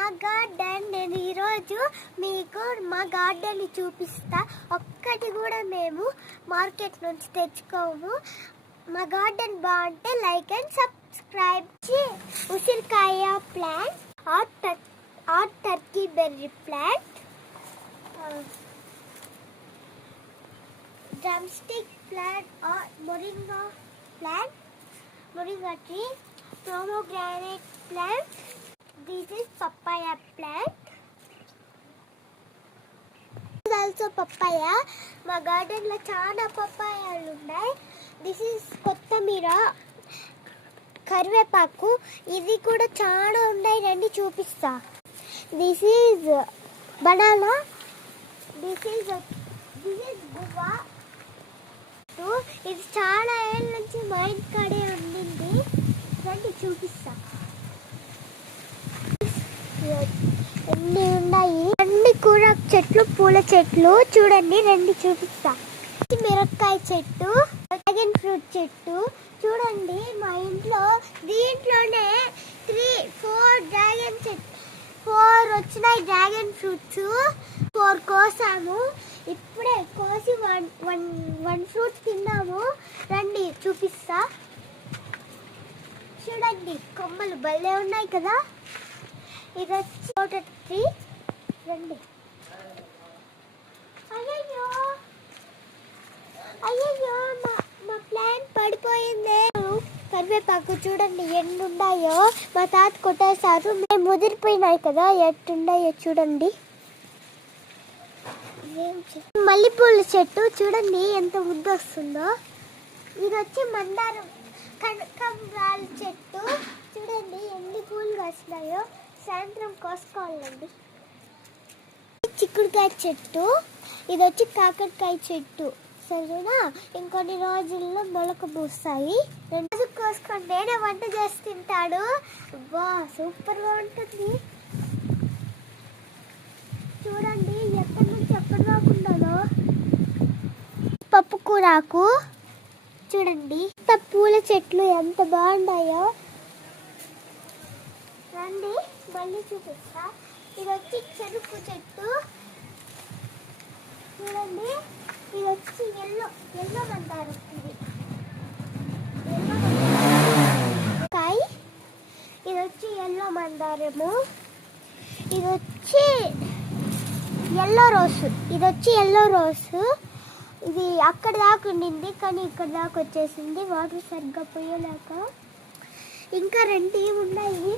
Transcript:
మా గార్డెన్ నేను ఈరోజు మీకు మా గార్డెన్ని చూపిస్తా. ఒక్కటి కూడా మేము మార్కెట్ నుంచి తెచ్చుకోము. మా గార్డెన్ బాగుంటే లైక్ అండ్ సబ్స్క్రైబ్. ఉసిరికాయ plant, or turkey berry plant, drumstick plant or moringa tree, pomegranate plant. This is papaya plant. This is also papaya. మా గార్డెన్ లో చాలా పప్పాయాలు ఉన్నాయి. దిస్ ఇస్ కొత్తిమీర, కరివేపాకు, ఇది కూడా చాలా ఉన్నాయి. రండి చూపిస్తా. This is banana, this is guava. ఇది చాలా ఏళ్ళ నుంచి మా ఇంటికాడే ఉండింది. రండి చూపిస్తా. ఎన్ని ఉన్నాయి, అన్ని కూర చెట్లు, పూల చెట్లు చూడండి. రండి చూపిస్తా. మిరపకాయ చెట్టు, డ్రాగన్ ఫ్రూట్ చెట్టు చూడండి. మా ఇంట్లో దీంట్లోనే 4 వచ్చినాయి డ్రాగన్ ఫ్రూట్స్. 4 కోసాము. ఇప్పుడే కోసి వన్ ఫ్రూట్ తిన్నాము. రండి చూపిస్తా. చూడండి కొమ్మలు భలే ఉన్నాయి కదా. ఇది వచ్చి వాటర్ ట్రీ. రండి. అయ్యో అయ్యో మా ప్లాంట్ పడిపోయింది. కరివేపాకు చూడండి ఎన్ని ఉన్నాయో. మా తాత కొట్టేశారు. మేము ముదిరిపోయినాయి కదా, ఎట్టున్నాయో చూడండి. మల్లెపూల చెట్టు చూడండి ఎంత ముద్దు వస్తుందో. ఇది వచ్చి మందారం కనకాంబరాల చెట్టు చూడండి ఎన్ని పూలు కాసినాయో. సాయంత్రం కోసుకోవాలండి. చిక్కుడుకాయ చెట్టు, ఇది వచ్చి కాకరకాయ చెట్టు. సరేనా, ఇంకొన్ని రోజుల్లో మొలక పూస్తాయి. 2 రోజులు కోసుకొని నేనే వంట చేసి తింటాడు. బా సూపర్గా ఉంటుంది. చూడండి ఎక్కడి నుంచి ఎక్కడి దాకా ఉన్నదో. పప్పు కూరాకు చూడండి. పూల చెట్లు ఎంత బాగున్నాయో. రండి మళ్ళీ చూపిస్తా. ఇది వచ్చి చెరుకు చెట్టు చూడండి. ఇది వచ్చి ఎల్లో మందారం. ఇది వచ్చి ఎల్లో మందారము. ఇది వచ్చి ఎల్లో రోసు. ఇది అక్కడ దాకా ఉండింది కానీ ఇక్కడ దాకా వచ్చేసింది, వాటర్ సరిగ్గా పోయలేక. ఇంకా 2 ఉన్నాయి.